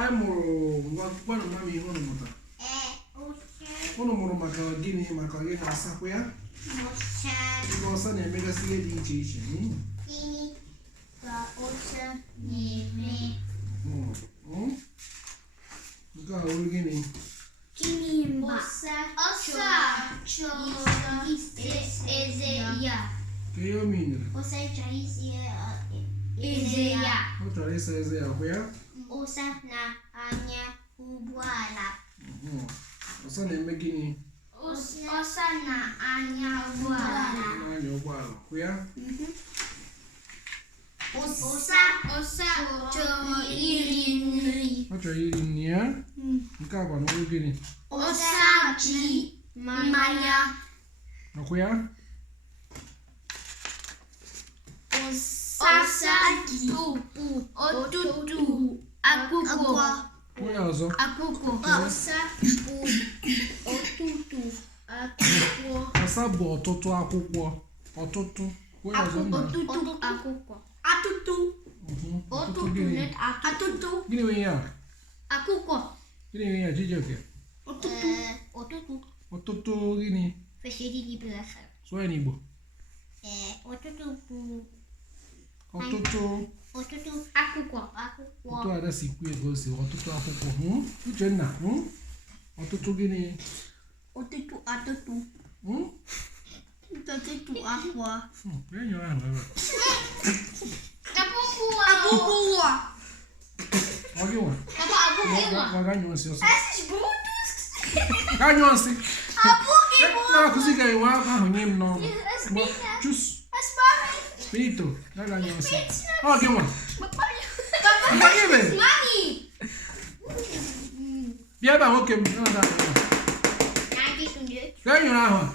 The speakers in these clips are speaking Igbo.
anyị mụrụ gwanụ mama ihe unu mụtara. Unu mụrụ maka gịnị na-asakwa ya? Ihe ọsa na-emegasị ihe dị iche iche. Gịnị ka ọsa na-eme? Nke a wuru gịnị? Gịnị mba? Ọsa chọrọ eze ya. Ka ihe o minere? Ọsa chọrọ isi eze ya. Ọ chọrọ ịsa eze ya kwa ya? Ọsa na-anya ụgbọala. Ọsa na-eme gịnị? Ọsa na-anya ụgbọala. Na-anya ụgbọala kwa ya? Ọsa chọrọ iri nri. Ọ chọrọ iri nri ya? Nke a gwana wuru gịnị? Ọsa ji mmanya. Ọkwa ya? Ọsa ji ọtụtụ akwụkwọ. Onye ọzọ? Akwụkwọ. Ọsa bụ ọtụtụ akwụkwọ. Ọsa bụ ọtụtụ akwụkwọ. Ọtụtụ. Onye ọzọ nna? Ọtụtụ akwụkwọ. Atụtụ. Ọtụtụ gịnị? Atụtụ. Gịnị nwe ya? Akwụkwọ. Gịnị nwe ya Chijioke? Ọtụtụ. Ọtụtụ. Ọtụtụ gịnị? Sụọ ya n'Igbo. Ọtụtụ bụ ọtụtụ akwụkwọ. Otu ada si kwuo ego si ọtụtụ akwụkwọ. Uchenna, ọtụtụ gịnị? Ọtụtụ atụtụ. Ọtụtụ akwa. Ya nyere ahụ ebe. Akwụkwọ. Ọ gị nwa? Akwụkwọ. Ga nyụọ nsị ọsọ. Ga nyụọ nsị. Na-akụzi ka enwe ahụ nye m n'ọrụ. Chus. Benito, ga nyụọ nsị. Ọ gị nwa? Mma gị mere? Bịa ebe a nwoke m. Ga nyụrụ ahụ a.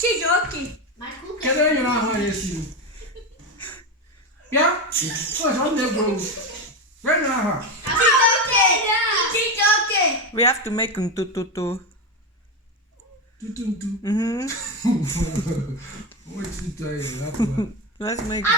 Chijioke. Kedu onye nyụrụ ahụ a esi m? Bịa. Ọ na-egwu egwu. Ga nyụrụ ahụ a. Chijioke. We have to make ntututu. Tutu. Let's make it.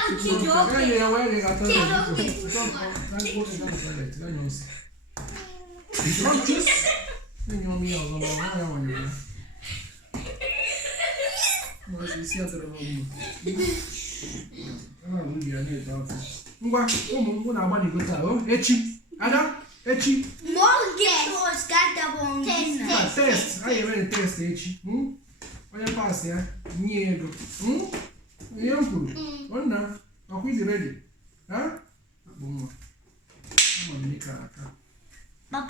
Ngwa ụmụ na-agbalịgo taa echi ada echi test anyị mere test echi onye pas ya nye ego